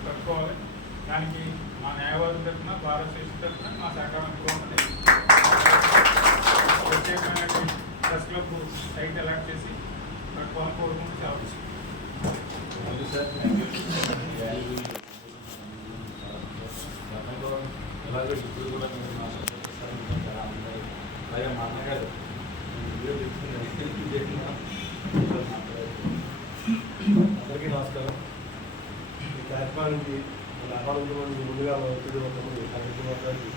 పట్టుకోవాలి దానికి మా న్యాయవాదుల తరఫున భారత శిశు తరఫున మా సహకారం కూడా ఉన్నది ప్రత్యేకమైన ప్రెస్ క్లబ్ సైట్ అలాట్ చేసి పట్టుకోవాలని కోరుకుంటూ సెలవు గతంలో అలాగే ఇప్పుడు కూడా మీరు మాట్లాడుతున్నారు చాలా అందరూ అలాగే మా అన్నగారు వీడియో తీసుకుని అందరికీ నమస్కారం ఈ కార్యక్రమానికి మన అపార్ట్మెంట్ ముందుగా ఒత్తిడి ఉంటుంది సంగతి శ్రీనివాసరావుకి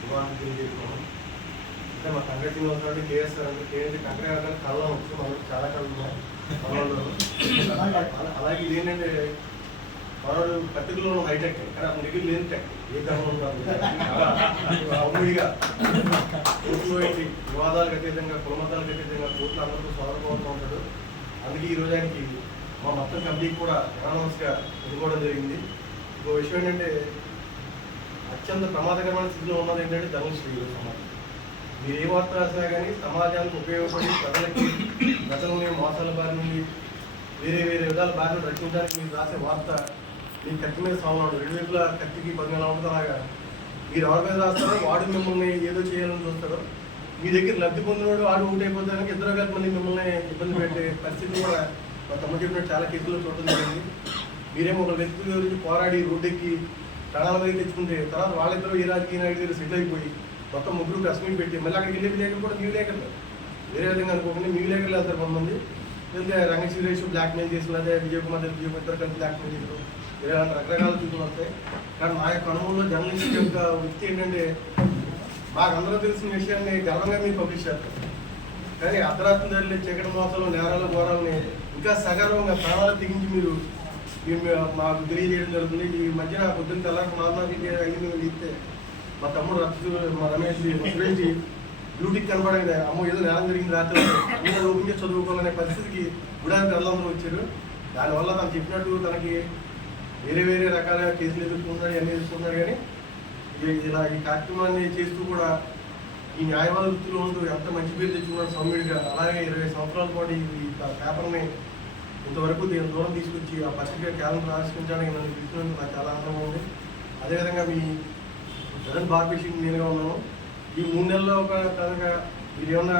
శుభాన్ని తెలియజేస్తున్నాం. అంటే మా సంగతి శ్రీనివాసరావు కేఎస్ఆర్ అంటే కేఎస్ కంకరే గారు కళ్ళ వచ్చి మనకు చాలా కళ్ళు అలాగే ఇదేంటంటే మనోడు పర్టికులర్ హైటెక్ కానీ ఆ మిగిలి లేని టెక్ ఏ క్రమం ఉండాలి అమ్ముడిగా కోర్టులో వివాదాలకు అతీతంగా కులమతాలకు అతీతంగా కోర్టులో అందరితో సోదరపోతూ ఉంటాడు. అందుకే ఈ రోజు ఆయనకి మా మొత్తం కంపెనీకి కూడా ఎనానమస్గా ఎదుర్కోవడం జరిగింది. ఇంకో విషయం ఏంటంటే అత్యంత ప్రమాదకరమైన స్థితిలో ఉన్నది ఏంటంటే జర్నలిస్ట్ ఈ సమాజం. మీరు ఏ వార్త రాసినా కానీ సమాజానికి ఉపయోగపడి ప్రజలకి గతంలోనే మోసాల బారి నుండి వేరే వేరే విధాల బారి రక్షించడానికి మీరు రాసే వార్త మీ కత్తి మీద సాగున్నాడు రెండు వైపుల కత్తికి పది నెలలు ఉంటుంది అలాగా. మీరు ఎవరి మీద రాస్తారో వాడు మిమ్మల్ని ఏదో చేయాలని చూస్తాడు మీ దగ్గర లబ్ధి పొందినవాడు వాడు ఊటి ఇద్దరు కలిపి మిమ్మల్ని ఇబ్బంది పెట్టే పరిస్థితి కూడా మా తమ్ముడు చెప్పినట్టు చాలా కేసులు చూడటం జరిగింది. మీరేమో ఒక వ్యక్తి గురించి పోరాడి రోడ్డెక్కి ప్రాణాల మీద తెచ్చుకుంటే తర్వాత వాళ్ళిద్దరూ ఏ రాజకీయ నాయుడు దగ్గర సెటిల్ అయిపోయి మొత్తం ముగ్గురు ప్రెస్ మీట్ పెట్టి మళ్ళీ అక్కడికి వెళ్ళే విలేకరులు కూడా మీ విలేకరులు వేరే విధంగా అనుకోకుండా మీ విలేకరులు వెళ్తారు కొంతమంది. వెళ్తే రంగ సురేష్ బ్లాక్ మెయిల్ చేసి లేదా విజయ్ కుమార్ విజయ్ ఇద్దరు కలిసి బ్లాక్ మెయిల్ చేసారు వేరే రకరకాల చూపులు వస్తాయి. కానీ మా యొక్క అనుభవంలో జర్నలిస్ట్ యొక్క వృత్తి ఏంటంటే మాకు అందరూ తెలిసిన విషయాన్ని గర్వంగా మీరు పబ్లిష్ చేస్తారు. కానీ అర్ధరాత్రి ధరలు చీకటి మోసాలు నేరాలు ఘోరాలని ఇంకా సగర్వంగా ప్రాణాలు తెగించి మీరు మాకు తెలియజేయడం జరుగుతుంది. ఈ మధ్యన పొద్దున్న తెల్లారి నాలుగున్నరకి ఐదు ఇస్తే మా తమ్ముడు రక్ష మా రమేష్ మా సురేష్ డ్యూటీకి కనపడగా అమ్మో ఏదో నేరం జరిగింది రాత్రి. ఇంకా ఓపెన్ చదువుకోవాలనే పరిస్థితికి గుడానికి వెళ్ళాలని వచ్చారు. దానివల్ల తను చెప్పినట్టు తనకి వేరే వేరే రకాల కేసులు ఎదుర్కొన్నాడు అన్నీ ఎదుర్కొన్నాడు కానీ ఇలా ఈ కార్యక్రమాన్ని చేస్తూ కూడా ఈ న్యాయవాద వృత్తిలో ఉంటూ ఎంత మంచి పేరు తెచ్చుకున్నాడు సౌమ్యుడిగా అలాగే ఇరవై సంవత్సరాల పాటు ఈ పేపర్ని ఇంతవరకు దీని దూరం తీసుకొచ్చి ఆ పత్రిక కేవలం ఆవిష్కరించడానికి నన్ను పిలిచినందుకు నాకు చాలా ఆనందంగా ఉంది. అదేవిధంగా మీ జగన్ బార్బిషింగ్ నేనుగా ఉన్నాను. ఈ మూడు నెలల్లో ఒక కనుక మీరేమన్నా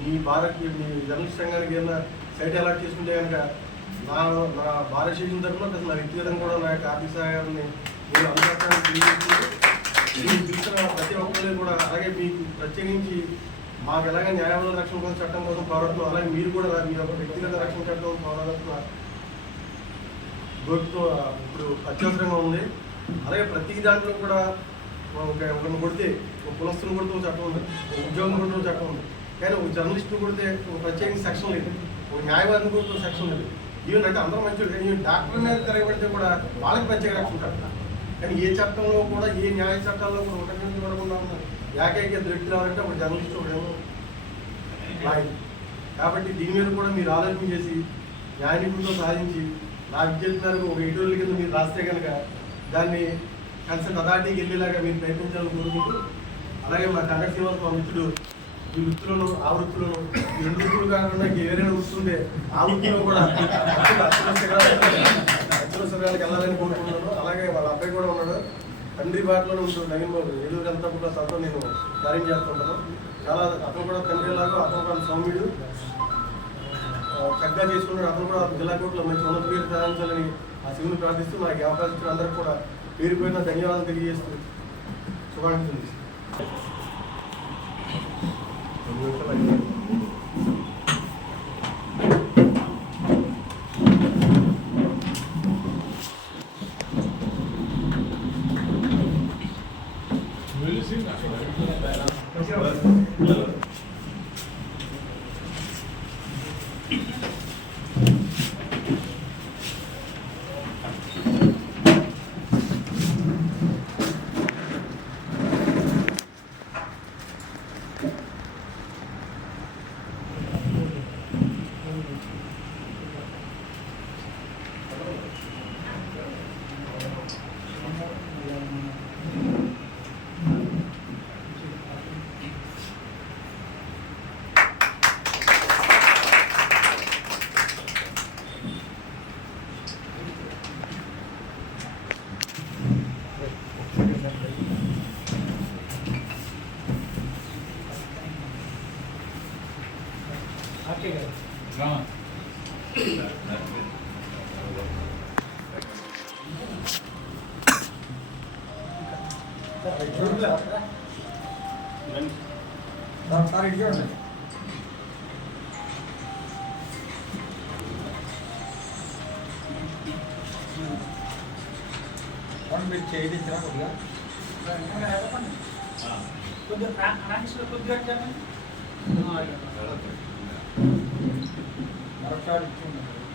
మీ భారత్ మీ జర్నలిస్ట్ సంఘానికి ఏమన్నా సైట్ అలాట్ చేసుకుంటే కనుక నా నా భారతదేశం తరఫున నా వ్యక్తిగతంగా కూడా నా యొక్క ఆఫీస్ సహాయాన్ని మీరు అందుబాటులో మీరు చూసిన ప్రతి ఒక్కరు కూడా అలాగే మీకు ప్రత్యేకించి మాకు ఎలాగ న్యాయవాద రక్షణ కోసం చట్టం కోసం పోరాడుతున్నాం అలాగే మీరు కూడా మీ యొక్క వ్యక్తిగత రక్షణ చట్టం పోరాడుతున్నారు. గోపితో ఇప్పుడు అత్యవసరంగా ఉంది. అలాగే ప్రతి దాంట్లో కూడా ఒక ఒకరిని కొడితే ఒక కులస్తుని కొడితే ఒక చట్టం ఉంది ఒక ఉద్యోగం కొడితే ఒక చట్టం ఉంది. కానీ ఒక జర్నలిస్ట్ని కొడితే ఒక ప్రత్యేక సెక్షన్ లేదు. ఒక న్యాయవాదిని కొడితే ఒక సెక్షన్ లేదు. ఈవెన్ అంటే అందరూ మంచి డాక్టర్ మీద తిరగబడితే కూడా వాళ్ళకి ప్రత్యేక రక్షణ చట్టం. కానీ ఏ చట్టంలో కూడా ఏ న్యాయ చట్టంలో కూడా ఒకటి పడకుండా ఉన్నారు. ఏకైక దృష్టి రావాలంటే ఎవరంటే ఒక జర్నలిస్ట్ ఒకడేమో కాబట్టి దీని మీద కూడా మీరు ఆలోచన చేసి న్యాయ నిపుణులతో సాధించి నా విద్యార్థి మేరకు ఒక ఎటువంటి కింద మీరు రాస్తే కనుక దాన్ని కన్సల్ట్ అథారిటీకి వెళ్ళేలాగా మీరు ప్రయత్నించాలని కోరుకుంటూ అలాగే మా కన్నడ శ్రీనివాస్ మా మిత్రుడు ఈ వృత్తులను ఆ వృత్తులను రెండు వృత్తులు కాకుండా ఇంక ఏదైనా ఆ వృత్తిలో కూడా అత్యుల- వెళ్ళాలని కోరుకుంటున్నాను. అలాగే వాళ్ళ అబ్బాయి కూడా ఉన్నాడు. తండ్రి బాటలో ఉంటుంది నవీన్ బాబు. ఏలూరు వెళ్తా కూడా తనతో నేను కార్యం చేస్తుంటాను. చాలా అతను కూడా తండ్రి లాగా అతను కూడా సౌమ్యుడు. చక్కగా చేసుకున్నాడు. అతను కూడా జిల్లా కోర్టులో మంచి ఉన్నత పేరు సాధించాలని ఆ శివుని ప్రార్థిస్తూ నాకు అవకాశం అందరికీ కూడా పేరు పోయిన ధన్యవాదాలు తెలియజేస్తూ శుభాకాంక్షలు. సార్ ఇటు చూడండి వర్షాలు మీరు